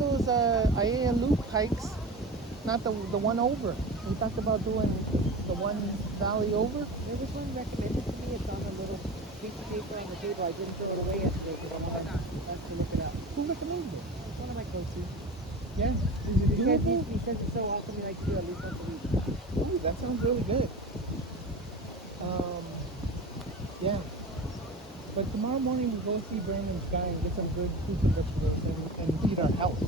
of those Aiea Loop hikes, not the one over. We talked about doing the one valley over. There was one recommended to me. It's on a little piece of paper on the table. I didn't throw it away yesterday because I wanted us to look it up. Who recommended it? It's one of my go-tos. Yeah. Is it doable? He says it's so awesome he likes to do it at least once a week. Ooh, that sounds really good. Yeah. But tomorrow morning we go see Brandon Sky and get some good fruits and vegetables and feed our health.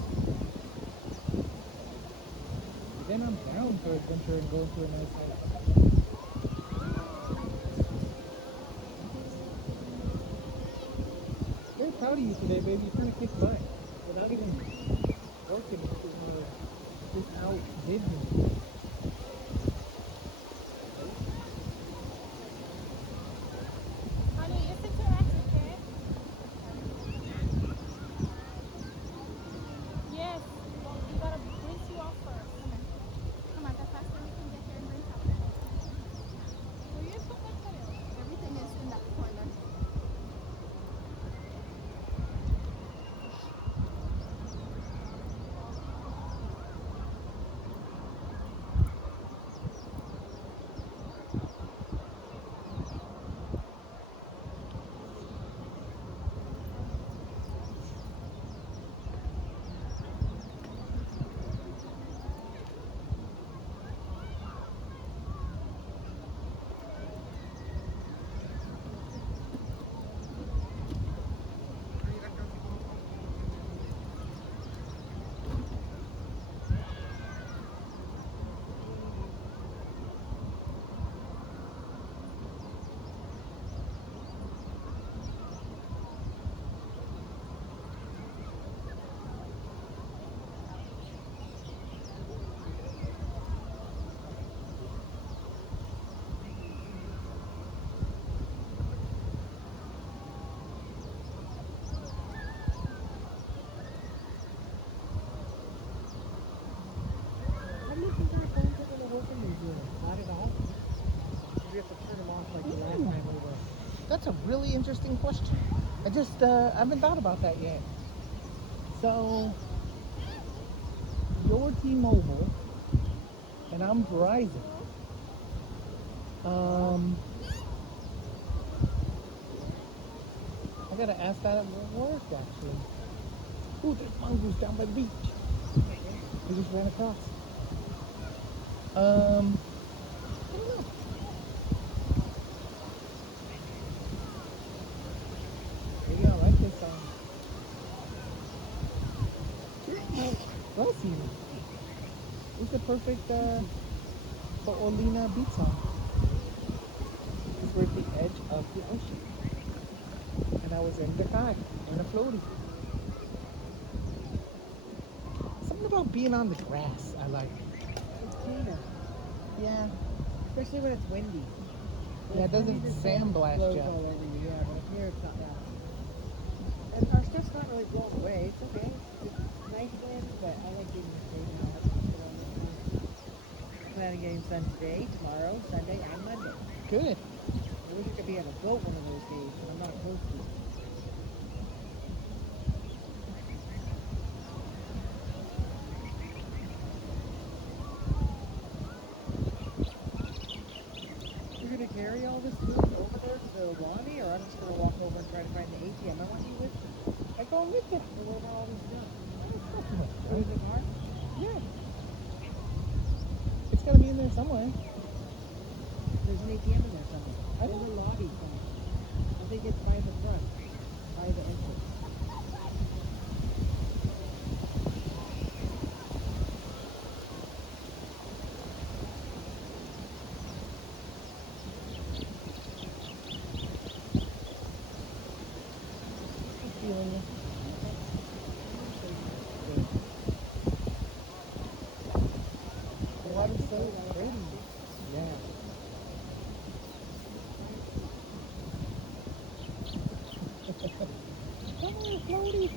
Then I'm down for adventure and going to a nice hike. Very proud of you today, baby. You kind of kicked butt without even working. Just outdid me. Honey, it's interactive, okay? Yes. Well, you gotta rinse you off first. Come on. Come on, the faster we can get here and rinse off the better. Where you put my cutter? Everything is in that corner. How do you think our phones are going to work in New Zealand? Not at all. We have to turn them off like the last time we were. That's a really interesting question. I haven't thought about that yet. So, you're T-Mobile, and I'm Verizon. I gotta ask that at work, actually. Ooh, there's mongoose down by the beach. We just ran across. I don't know. Maybe I like this song. Bless you. It's the perfect Paulina beat song. Because we're at the edge of the ocean. And I was in the kayak, in a floaty. Something about being on the grass I like. It's cleaner, Yeah. especially when it's windy. Yeah, it doesn't Windy, the sandblast blows you. all over you. Yeah, but up here it's not that. And our stuff's not really blown away. It's okay. It's nice wind, but I like being in the shade now. I plan on getting sun today, tomorrow, Sunday, and Monday. Good. I wish I could be on a boat one of those days, but I'm not supposed to. You're gonna carry all this food over there to the lobby, or I'm just gonna walk over and try to find the ATM. I want you with me. I go with you. So what about all this stuff? Yeah. Put it in the car? It's gotta be in there somewhere. There's an ATM in there somewhere. I In know. the lobby somewhere. I think it's by the front, by the entrance. I'm feeling you. The water's so pretty. Yeah. Come on, floaty.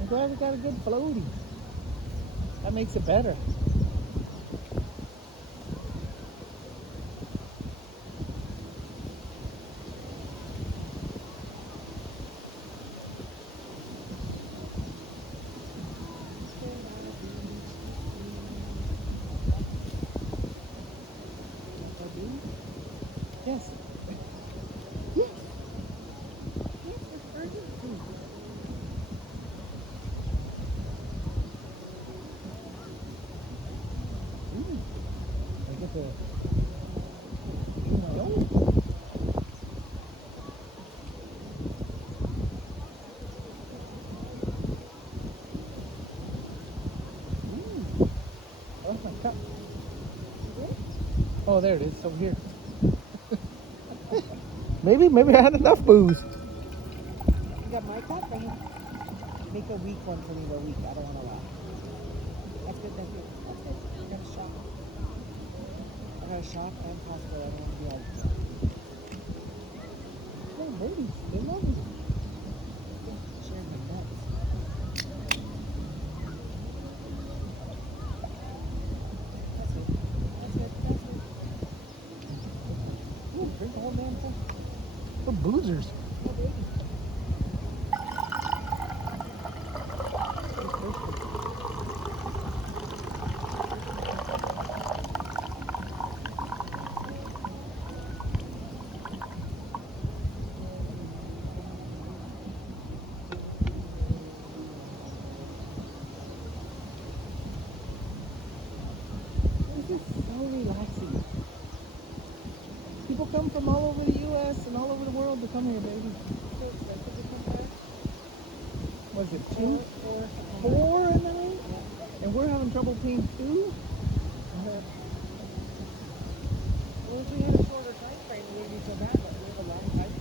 I'm glad we got a good floaty. That makes it better. Yes. Yes. Yes, it's urgency. Ooh. I get to do my own. Ooh. Oh, that's my cup. Oh, there it is. Over here. Maybe I had enough booze. You got my cup? I have- Make a weak one for me, a week. I don't want to laugh. That's good, thank you. That's good. I got a shot. I got a shot and pasta. I don't want to be like, Oh, babies. They love me. sharing my nuts. That's good. That's good. That's good. Ooh, drink the whole damn thing. We're boozers. Oh, baby. This is so relaxing. People come from all over the U.S. and all over the world to come here, baby. So expensive to come there? Was it two, Four. 4 a night? Yeah. And we're having trouble paying 2? Well, if we had a shorter time frame, it wouldn't be so bad, but we have a long time.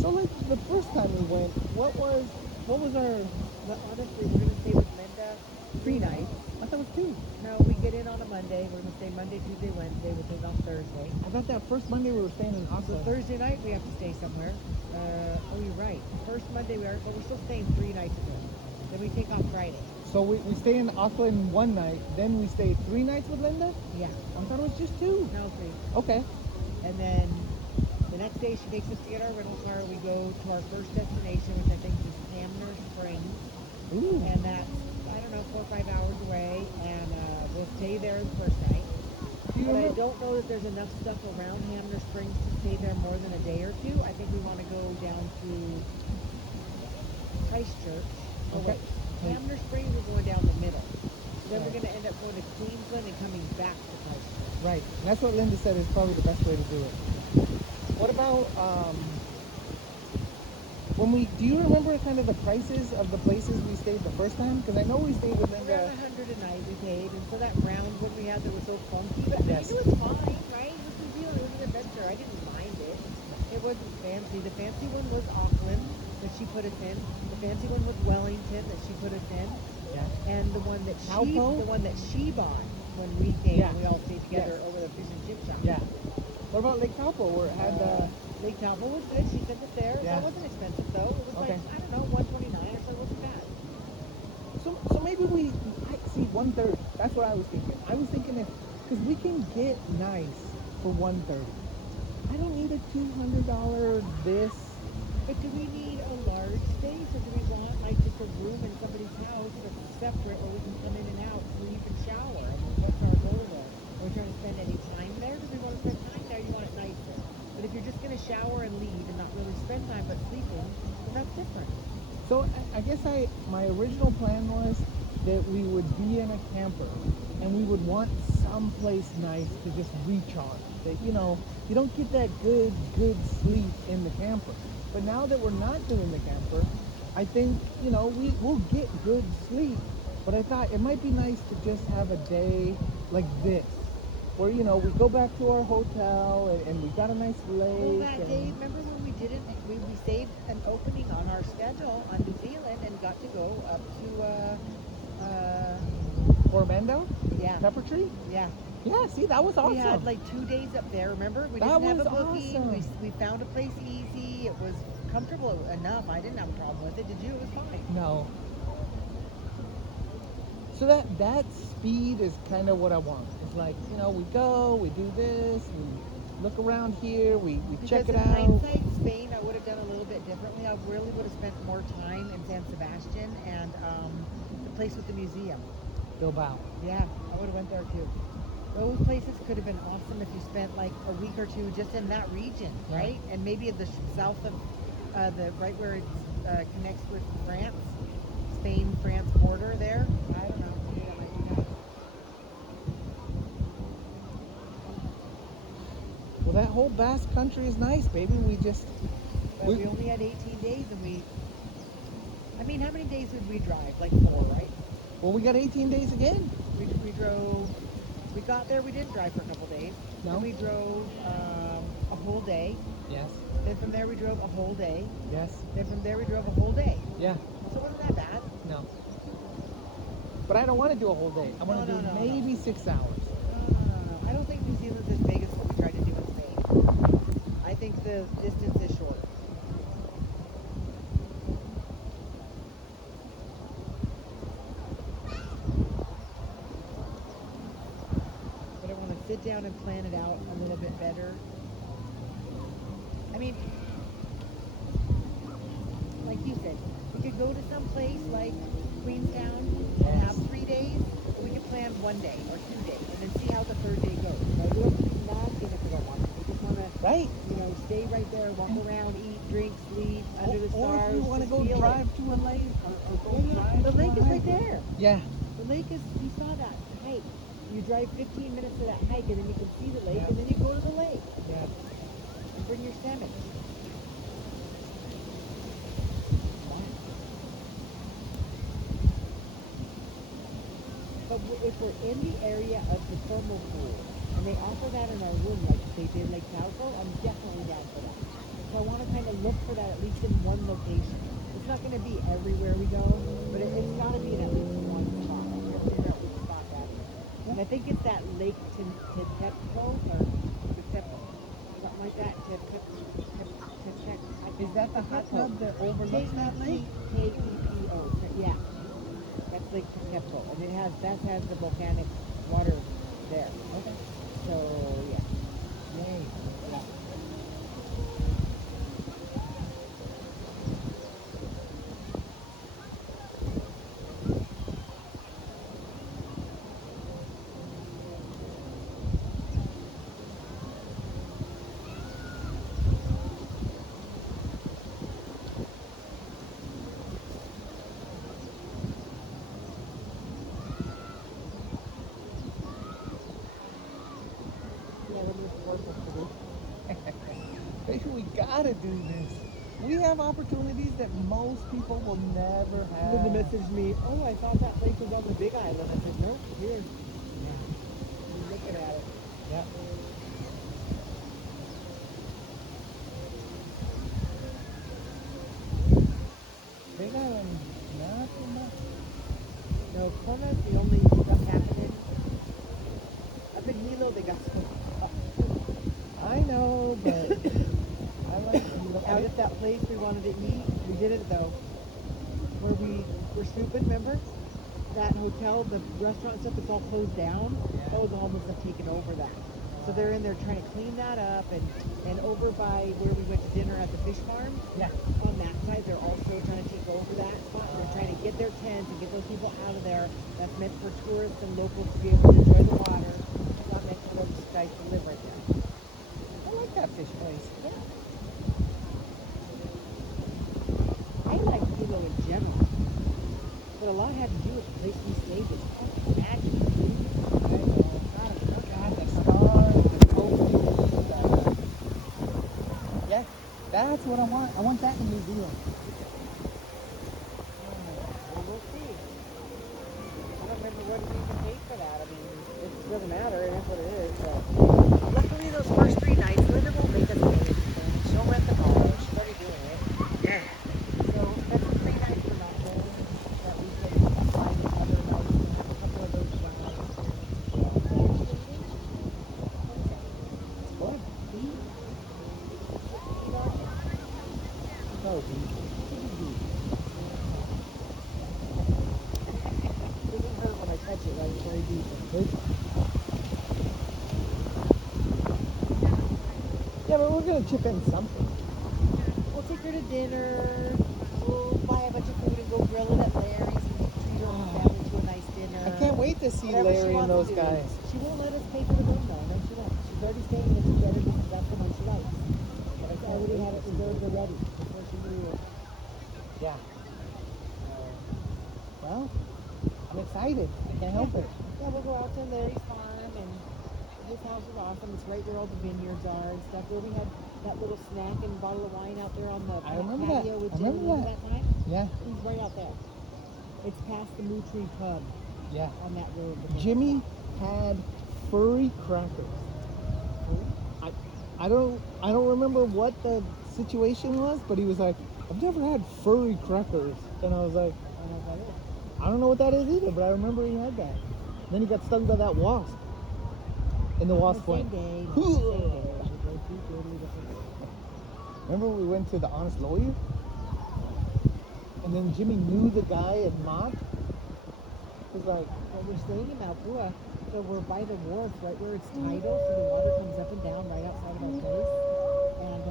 So like the first time we went, what was our But honestly, we're going to stay with Linda 3 nights. I thought it was 2. No, we get in on a Monday. We're going to stay Monday, Tuesday, Wednesday. We'll leave on Thursday. I thought that first Monday we were staying in So Oslo. Thursday night, we have to stay somewhere. Oh, you're right. First Monday, we are, but we're still staying 3 nights ago. Then we take off Friday. So we stay in Oslo in one night, then we stay 3 nights with Linda? Yeah. I thought it was just 2. No, 3. Okay. And then the next day, she takes us to get our rental car. We go to our first destination, which I think is Hamner Springs. Ooh. And that's, I don't know, 4 or 5 hours away. And we'll stay there the first night. Do you But I remember? don't know that there's enough stuff around Hamner Springs to stay there more than a day or two. I think we want to go down to Christchurch. Oh, Okay. wait. Hamner Springs, we're going down the middle. Then we're going to end up going to Queensland and coming back to Christchurch. Right. That's what Linda said is probably the best way to do it. What about when we? Do you remember kind of the prices of the places we stayed the first time? Because I know we stayed with Around Linda. 100 a night we paid, and for that round one we had that was so funky, but Yes. it was fine, right? It was a deal. It was an adventure. I didn't mind it. It wasn't fancy. The fancy one was Auckland that she put us in. The fancy one was Wellington that she put us in, Yeah. and the one that Taupo? she bought when we came Yeah. and we all stayed together Yes. over the fish and chip shop. Yeah. What about Lake Taupo where it had Lake Taupo was good. She sent us there. Yeah. That wasn't expensive though. It was Okay. like, I don't know, 129 or so. It wasn't bad. so maybe we see 130. That's what I was thinking. I was thinking if because we can get nice for 130. I don't need a $200 this. But do we need a large space, or do we want like just a room in somebody's house that's separate where we can come in and out, sleep and shower? I mean, what's our goal there? Are we trying to spend any time there? Do we want to spend time there? You want it nicer. But if you're just going to shower and leave and not really spend time but sleeping, then that's different. So I guess my original plan was that we would be in a camper and we would want someplace nice to just recharge. That you don't get that good sleep in the camper. But now that we're not doing the camper, I think we'll get good sleep. But I thought it might be nice to just have a day like this, where we go back to our hotel and we got a nice lake. Well, that and- day, remember when we didn't, we saved an opening on our schedule on New Zealand and got to go up to, Orlando, yeah, Pepper Tree. yeah. Yeah, see, that was awesome. We had like 2 days up there, remember? We That didn't have a was booking. awesome. We found a place easy. It was comfortable enough. I didn't have a problem with it. Did you? It was fine. No. So that speed is kind of what I want. It's like, we go, we do this, we look around here, we check it Because in out. hindsight, Spain, I would have done a little bit differently. I really would have spent more time in San Sebastian and the place with the museum. Bilbao. Yeah, I would have went there too. Those places could have been awesome if you spent like a week or two just in that region, Yeah. right? And maybe at the south of the right where it connects with France, Spain, France border there. I don't know. Maybe that might be nice. Well, that whole Basque country is nice, baby. We just But We- we only had 18 days, and I mean, how many days did we drive? Like 4, right? well, we got 18 days again. We drove. We got there. We didn't drive for a couple days. No. Then we drove a whole day. Yes. Then from there we drove a whole day. Yes. Then from there we drove a whole day. Yeah. So it wasn't that bad. No. But I don't want to do a whole day. I want to No, do no, no, maybe 6 hours. No. I don't think New Zealand's as big as what we tried to do in Spain. I think the distance is shorter. But I want to sit down and plan it out a little bit better. I mean, like you said, we could go to some place like Queenstown and have 3 days. Or we could plan 1 day or 2 days and then see how the third day goes. Right? We don't have to be mad if we don't want to. We just want to, Right. stay right there, walk around, eat, drink, sleep under the Or stars. if we want to just go feel it. drive to a lake or go drive The to lake a is hike. right there. Yeah. The lake is, we saw that hike. You drive 15 minutes to that hike and then you can see the lake Yeah. and then you go to the lake Yeah. and bring your sandwich. But if we're in the area of the thermal pool and they offer that in our room like they did Lake Tahoe, I'm definitely down for that. So I want to kind of look for that at least in one location. It's not going to be everywhere we go, but it's got to be in at least one spot. I'm going to figure out which spot that is. And I think it's that Lake Tepco or Tepco, something like that. Is that the hot tub that overlooks that lake? K-E-P-O. Yeah. That's Lake Tepco. And that has the volcanic water there. Okay. So, yeah. Yay. Yeah. Yeah, we're looking forward to this. Baby, we gotta do this. We have opportunities that most people will never have. Linda messaged me, oh, I thought that lake was on the Big Island. I said, no, here. Yeah. You're looking at it. Yeah. Big Island, not so much. No, Kona's the only stuff happening. Up in Hilo, they got some I know, but I like out at that place we wanted to eat. We didn't though. Where we were stupid, remember? That hotel, the restaurant stuff, it's all closed down. Yeah. Oh, the homeless have taken over that. So they're in there trying to clean that up and over by where we went to dinner at the fish farm. Yeah. On that side, they're also trying to take over that spot. They're trying to get their tents and get those people out of there. That's meant for tourists and locals to be able to enjoy the water. It's not meant for those guys to live right there. I like that fish place. I like Hilo in general. But a lot had to do with the place we stayed. It's fucking magic. I know. God, the stars, the coastal, yeah, that's what I want. I want that in New Zealand. Well, we'll see. I don't remember what we even paid for that. I mean, it doesn't matter. It is what it is. But luckily, those first 3 nights, Linda won't make us pay anything. She'll rent the car. She's already doing it. Yeah. So that's 3 nights for not home that we can find other nights and have a couple of those rides. What? See? No, It doesn't hurt when I touch it, right? It's very deep. yeah, but we're gonna chip in something. We'll take her to dinner. We'll buy a bunch of food and go grill it at Larry's and treat her and the family to a nice nice dinner. I can't wait to see Whatever she Larry and wants those to do. guys. She won't let us pay for the room though, and then she won't. She's already staying in the together because that's the one she likes. I already had it reserved already before she knew. Yeah. Well, I'm excited. I can't help it. Yeah, we'll go out to Larry's farm, and his house is awesome. It's right where all the vineyards are and stuff. Where we had that little snack and bottle of wine out there on the I remember that. patio with I Jimmy. remember Remember that time? Yeah, He's right out there. It's past the Moo Tree Pub yeah. on that road. Jimmy had furry crackers. I don't remember what the situation was, but he was like, I've never had furry crackers. And I was like, I don't know what that is. I don't know what that is either, but I remember he had that. Then he got stung by that wasp. And the wasp Same went. day. Same day. We go two totally different days. Remember we went to the Honest Lawyer? And then Jimmy knew the guy at Mott. He was like, Well, we're staying in Malpua, so we're by the wharf, right where it's tidal, so the water comes up and down right outside of our place. And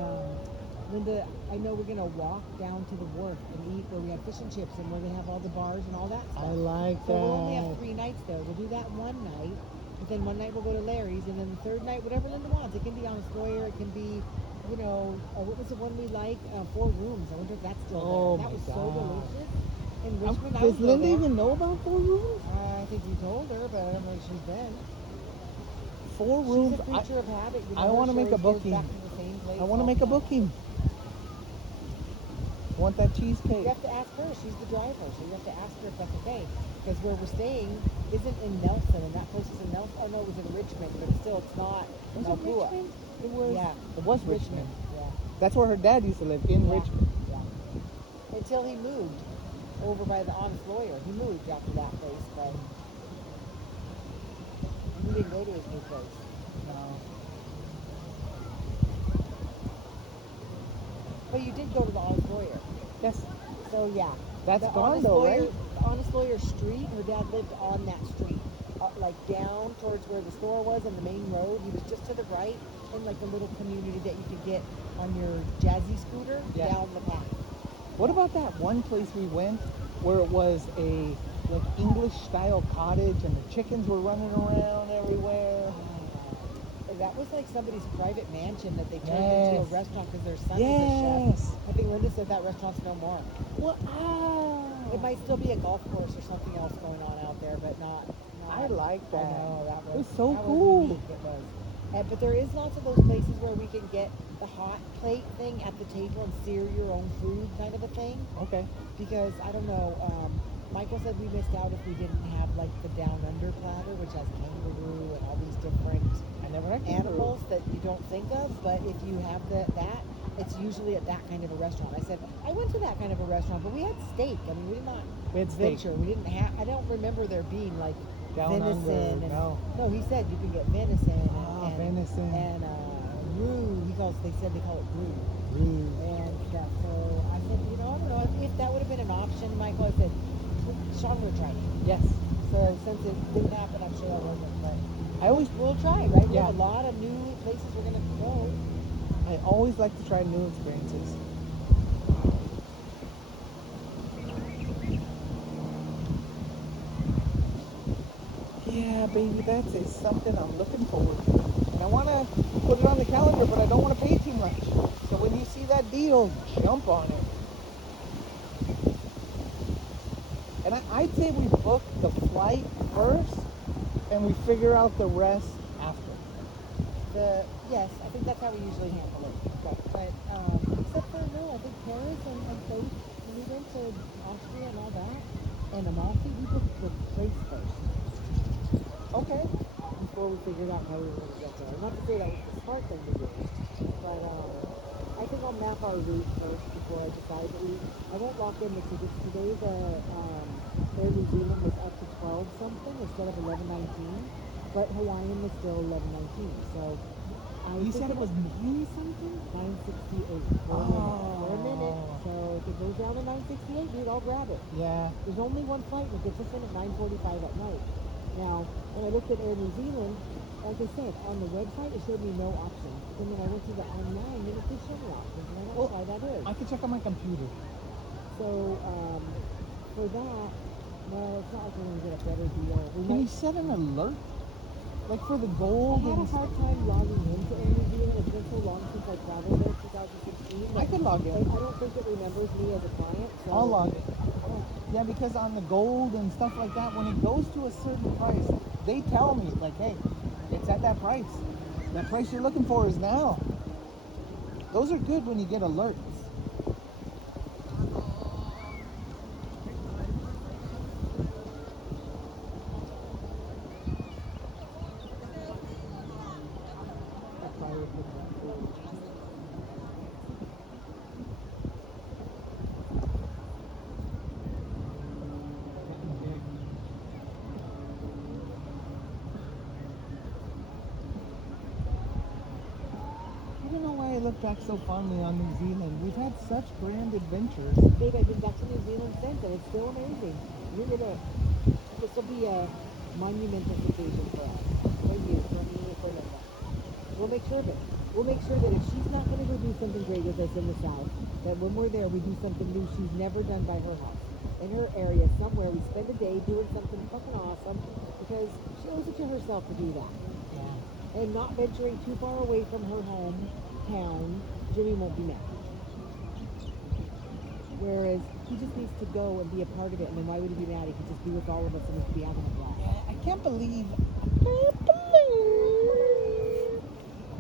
Linda, I know we're gonna walk down to the wharf and eat where we have fish and chips and where they have all the bars and all that stuff. I like So we'll only have that. 3 nights there. We'll do that one night, but then one night we'll go to Larry's, and then the third night, whatever Linda wants. It can be Honest Lawyer, it can be, you know, what was the one we like? 4 Rooms. I wonder if that's still Oh there. That my was so God. delicious. In Richmond, I Does would go Linda there. even know about 4 rooms? I think we told her, but I don't know if she's been. 4 rooms. She's a creature of habit. You know, I her wanna make a story goes booking. back to the same place I want to all make the a time. booking. I want that cheesecake. You have to ask her. She's the driver, so you have to ask her if that's okay. Because where we're staying isn't in Nelson, and that place is in Nelson. Oh no, it was in Richmond, but still, it's not. Was it Malpua. Richmond? It was. Yeah, It was Richmond. Yeah, That's where her dad used to live, in Yeah. Richmond. yeah. Until he moved over by the Honest Lawyer. He moved after that place, but we didn't go to his new place. No. But you did go to the Honest Lawyer. Yes. So yeah. That's The gone Honest though, Lawyer, right? The Honest Lawyer Street, her dad lived on that street. Like down towards where the store was on the main road. He was just to the right in like a little community that you could get on your jazzy scooter Yeah. down the path. What about that one place we went where it was a like English style cottage and the chickens were running around everywhere? That was like somebody's private mansion that they turned into a Yes. restaurant because their son was a chef. Yes. I think Linda said that restaurant's no more. What? It might still be a golf course or something else going on out there, but not. I like I that. know, that It was was so that cool. Was unique, it was. But there is lots of those places where we can get the hot plate thing at the table and sear your own food kind of a thing. Okay. Because I don't know, Michael said we missed out if we didn't have like the down under platter, which has kangaroo and all these different I never had animals that you don't think of. But if you have that, it's usually at that kind of a restaurant. I said I went to that kind of a restaurant, but we had steak. I mean, we did not We had steak. venture. We didn't have. I don't remember there being like Down venison. under, And, no. no, he said you can get venison and venison. and roux. They said they call it roux. Ooh. And stuff. So I said, you know, I don't know if that would have been an option, Michael. I said, Sean would have tried it. Yes. So since it didn't happen, I'm sure I wasn't. But I always we'll try, right? We Yeah. have a lot of new places we're gonna go. I always like to try new experiences. Yeah, baby, that's is something I'm looking forward to. And I want to put it on the calendar, but I don't want to pay too much. So when you see that deal, jump on it. And I'd say we book the flight first, and we figure out the rest after. Yes, I think that's how we usually handle it. But except for no, I think Paris and place when we went to Austria and all that, and Amalfi, we booked the place first Okay. before we figured out how we were going to get there. Not to say that was the smart thing to do, but I think I'll map our route first before I decide. I won't lock in the tickets today. The Air New Zealand was up to 12 something instead of 11.19, but Hawaiian was still 11.19. So You said it was 9 something? 968 for a minute. So if it goes down to 968, dude, I'll grab it. Yeah. There's only one flight and it gets us in at 9:45 at night. Now, when I looked at Air New Zealand, like I said, on the website it showed me no options. And then I went to the online and it did show me options. And I don't know why that is. I can check on my computer. So for that, No, it's not like we're gonna get a better deal. We Can you might. set an alert? Like for the I gold had a and hard time logging into Air New Zealand. It's been so long since I traveled there, 2016. I could log in. I don't think it remembers me as a client. So I'll log in. Oh, Yeah, because on the gold and stuff like that, when it goes to a certain price, they tell me like, hey, it's at that price. That price you're looking for is now. Those are good when you get alerts. that's why we're picking up food. I don't know why I look back so fondly on New Zealand. We've had such grand adventures. Babe, I've been back to New Zealand since, and it's still amazing. You're gonna. This will be a monumental occasion for us, for you, for me, for Linda. We'll make sure of it. We'll make sure that if she's not gonna go do something great with us in the South, that when we're there, we do something new she's never done by her house. In her area, somewhere, we spend a day doing something fucking awesome because she owes it to herself to do that. Yeah. And not venturing too far away from her hometown, Jimmy won't be mad. Whereas he just needs to go and be a part of it, and then why would he be mad? He could just be with all of us and just be having a blast. I can't believe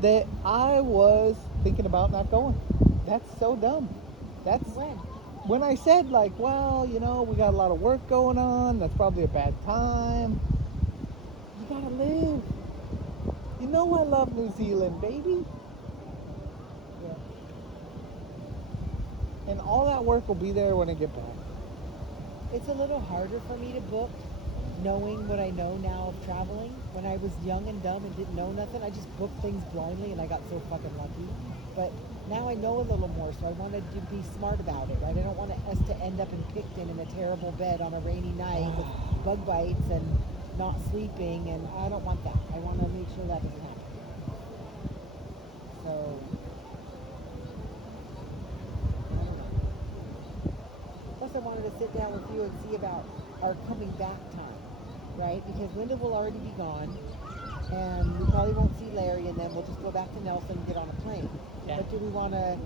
that I was thinking about not going. That's so dumb. That's when I said like, well, you know, we got a lot of work going on. That's probably a bad time. You gotta live. You know I love New Zealand, baby. Yeah. And all that work will be there when I get back. It's a little harder for me to book knowing what I know now of traveling. When I was young and dumb and didn't know nothing, I just booked things blindly and I got so fucking lucky. But now I know a little more, so I wanted to be smart about it, right? I don't want us to end up in Picton in a terrible bed on a rainy night with bug bites and not sleeping, and I don't want that. I want to make sure that doesn't happen. So, plus I wanted to sit down with you and see about our coming back time, right? Because Linda will already be gone, and we probably won't see Larry, and then we'll just go back to Nelson and get on a plane. Yeah. But do we want to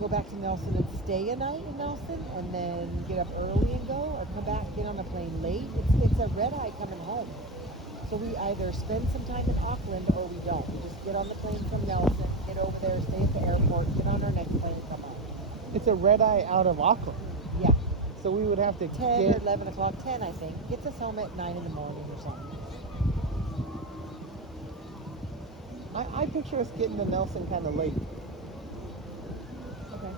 go back to Nelson and stay a night in Nelson, and then get up early and go, or come back, get on a plane late? It's a red eye coming home. So we either spend some time in Auckland or we don't. We just get on the plane from Nelson, get over there, stay at the airport, get on our next plane, and come home. It's a red eye out of Auckland. Yeah, So we would have to 10 get or 11 o'clock, 10 I think. Gets us home at 9 in the morning or something. I picture us getting to Nelson kind of late. Okay.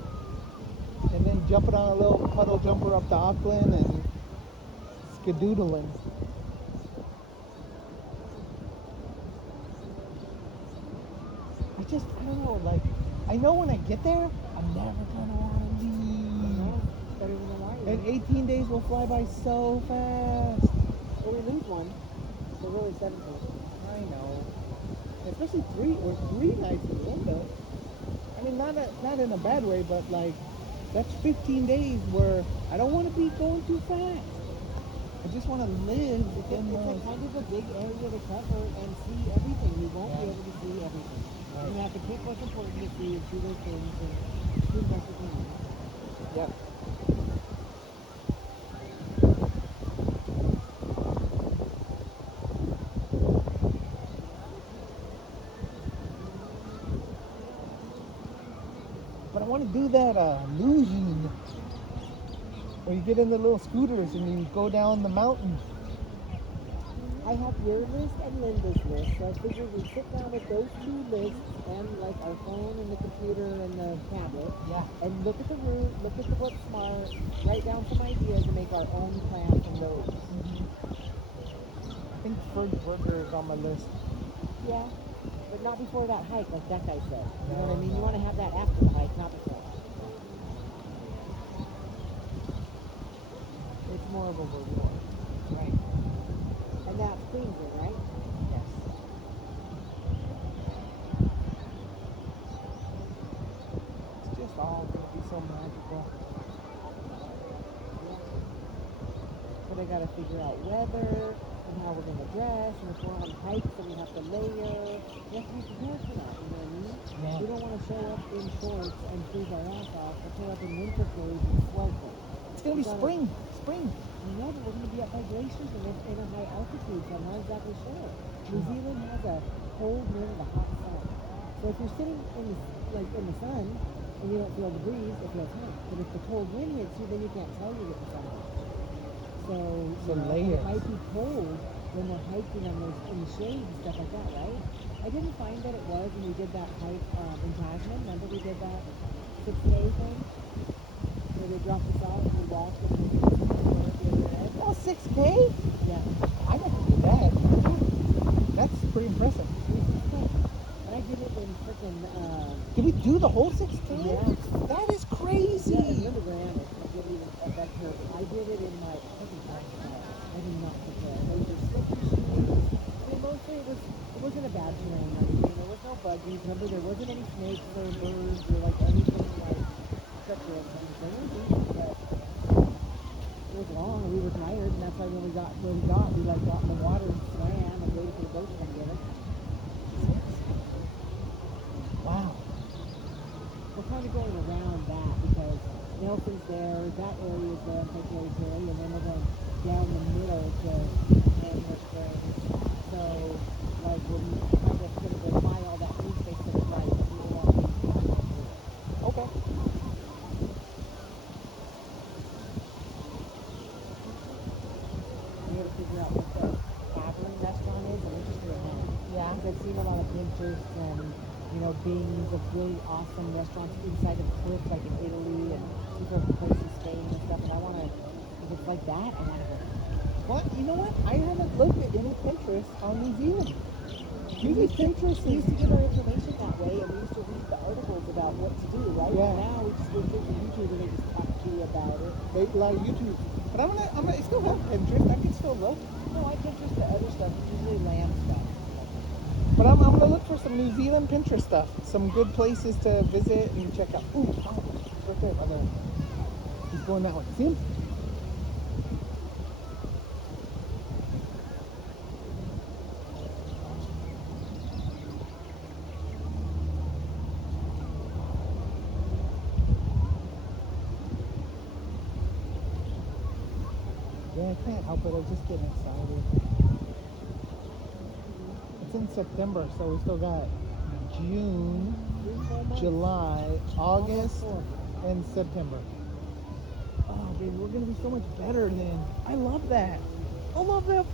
And then jumping on a little puddle jumper up to Auckland and skadoodling. I don't know, like, I know when I get there, I'm never gonna want to leave. No, better than a liar. And 18 days will fly by so fast. Well, we lose one. So really 17. I know. Especially three nights in Linda. I mean, not in a bad way, but like, that's 15 days where I don't want to be going too fast. I just want to live It's in a those. kind of a big area to cover and see everything. We won't be Yeah. able to see everything. Right. We have to pick what's important to see and do those things and do the best we can. Yep. But I want to do that illusion where you get in the little scooters and you go down the mountain. I have your list and Linda's list, so I figured we'd sit down with those two lists and like our phone and the computer and the tablet Yeah. and look at the route, look at the what's smart, write down some ideas and make our own plan from those. I think Fridge Burger is on my list. Yeah, but not before that hike, like that guy said. You know what I No, mean? You no. want to have that after the hike, not before. It's more of a reward. Right. And that's Queensland, right? Yes. It's just all going to be so magical. But I gotta figure out weather and how we're gonna dress, and if we're on hikes, then we have to layer. We have to be prepared for that. You know what I mean? Yeah. We don't want to show up in shorts and freeze our ass off, or show up in winter clothes and swelter. It's gonna be spring. Spring. I know, but we're going to be up by glaciers and in a high altitude, so I'm not exactly sure. New Zealand has a cold wind and a hot sun. So if you're sitting in the sun and you don't feel the breeze, it feels hot. But if the cold wind hits you, then you can't tell you get the sun. So, So you know, layers. it might be cold when we're hiking on those in the shade and stuff like that, right? I didn't find that it was when we did that hike in Tasman. Remember we did that 6K thing? Where they dropped us off and we walked and we went to the other end. Oh, 6K? Yeah. I never did that. That's pretty impressive. And I did it in freaking, Did we do the whole 6K? Yeah. That is crazy. yeah, in Linda Graham, it didn't even affect her. I did it in my freaking backpack. I did not prepare. Those are slippery shoes. I mean, mostly it wasn't a bad terrain or anything. There was no buggies. Remember, there wasn't any snakes or birds or like anything like treacherous or anything. It was easy, but it was long and we were tired, and that's why when we got where we got in the water and swam and waited for the boat to come get us. Wow. We're kind of going around that because Nelson's there, that area is there, St. Mary's Ferry, and then we're going down the middle to Amherst Ferry. So, like, we're kind of going to go by all that green space to the right, and we will all be Okay. we got to figure out what the tavern restaurant is. I'm interested in that. Yeah. Because I've seen a lot of Pinterest and, bings of really awesome restaurants inside of cliffs, like in Italy, and different places staying and stuff. And I want to, if it's like that, I want to go. Well, you know what? I haven't looked at any Pinterest on New Zealand. Usually Pinterest We is... used to get our information that way, and we used to read the articles about what to do, right? Yeah. Now we just go straight to YouTube and they just talk to you about it. They like YouTube. But I still have Pinterest. I can still look. No, I Pinterest the other stuff, usually lamb stuff. But I'm gonna look for some New Zealand Pinterest stuff. Some good places to visit and check out. Ooh, right there, by there. He's going that way. See him? Yeah, I can't help it. I'm just getting excited. It's in September, so we still got June, 3-4 months. July, August, Almost 4. and September. Oh, baby, we're gonna be so much better then. I love that. I love that.